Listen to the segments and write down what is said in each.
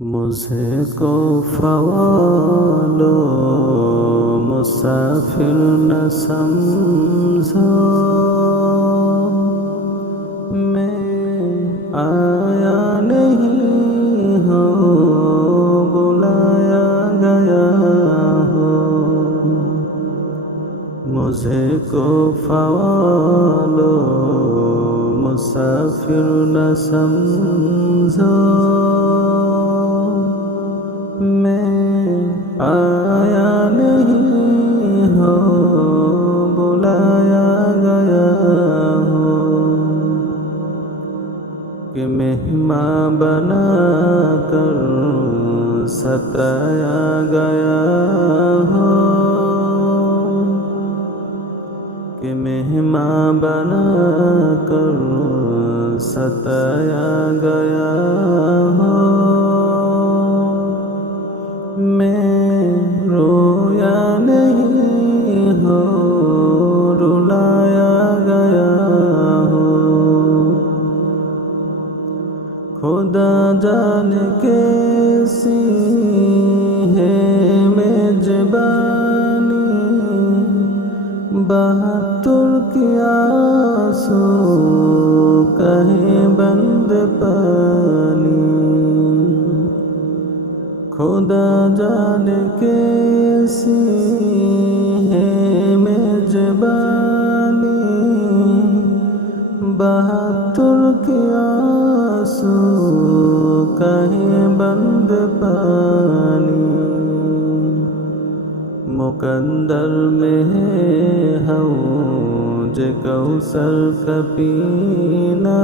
مجھے کو فوالو مسافر نہ سمجھو، میں آیا نہیں ہوں بلایا گیا ہوں۔ مجھے کو فوالو مسافر نہ سمجھو، میں آیا نہیں ہوں بلایا گیا ہوں، کہ مہمان بنا کر ستایا گیا ہوں، کہ مہمان بنا کر ستایا گیا ہوں۔ میں رویا نہیں ہوں رلایا گیا ہوں، خدا جانے کیسی ہے میزبانی، بہتر کی آنسو کہیں بند پانی، خدا جانے کیسی ہے میزبانی، بہتر کی آنسو کہیں بند پانی، مقدر میں ہے حوض کوثر کا پینا،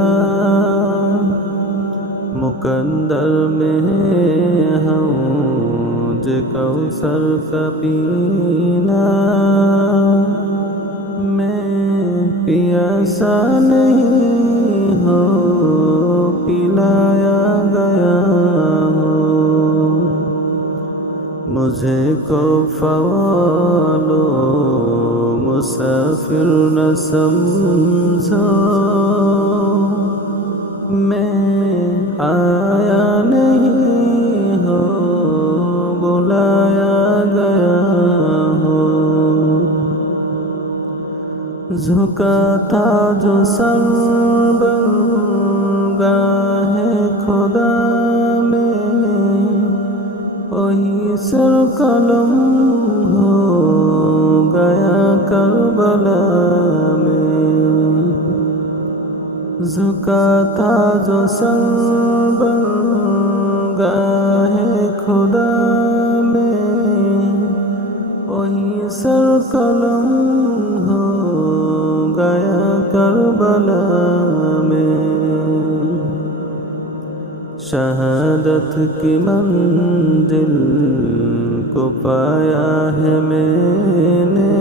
مقدر میں ہے حوض کوثر کا پینا، میں پیاسا نہیں ہوں پلایا گیا ہوں۔ مجھے کو فوالو مسافر نہ سمجھو، میں آیا نہیں ہوں بلایا گیا ہوں، جھکا تھا جو سر برگاہ خدا میں، وہی سر قلم ہو گیا کربلا میں، جھکا تھا جو سر برگاہ خدا میں، وہی سر قلم ہو گیا کربلا میں، شہادت کی منزل کو پایا ہے میں نے،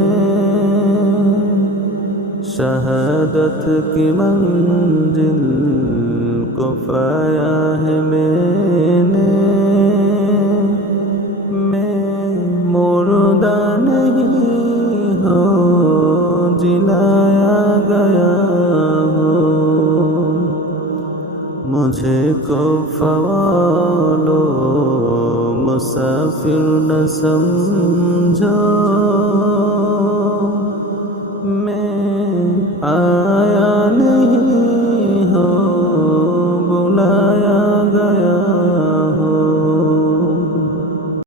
شہادت کی منزل کو پایا ہے میں نے، میں مردہ نہیں ہوں جلایا گیا ہوں، مجھے کو فوالو مسافر نہ سمجھو،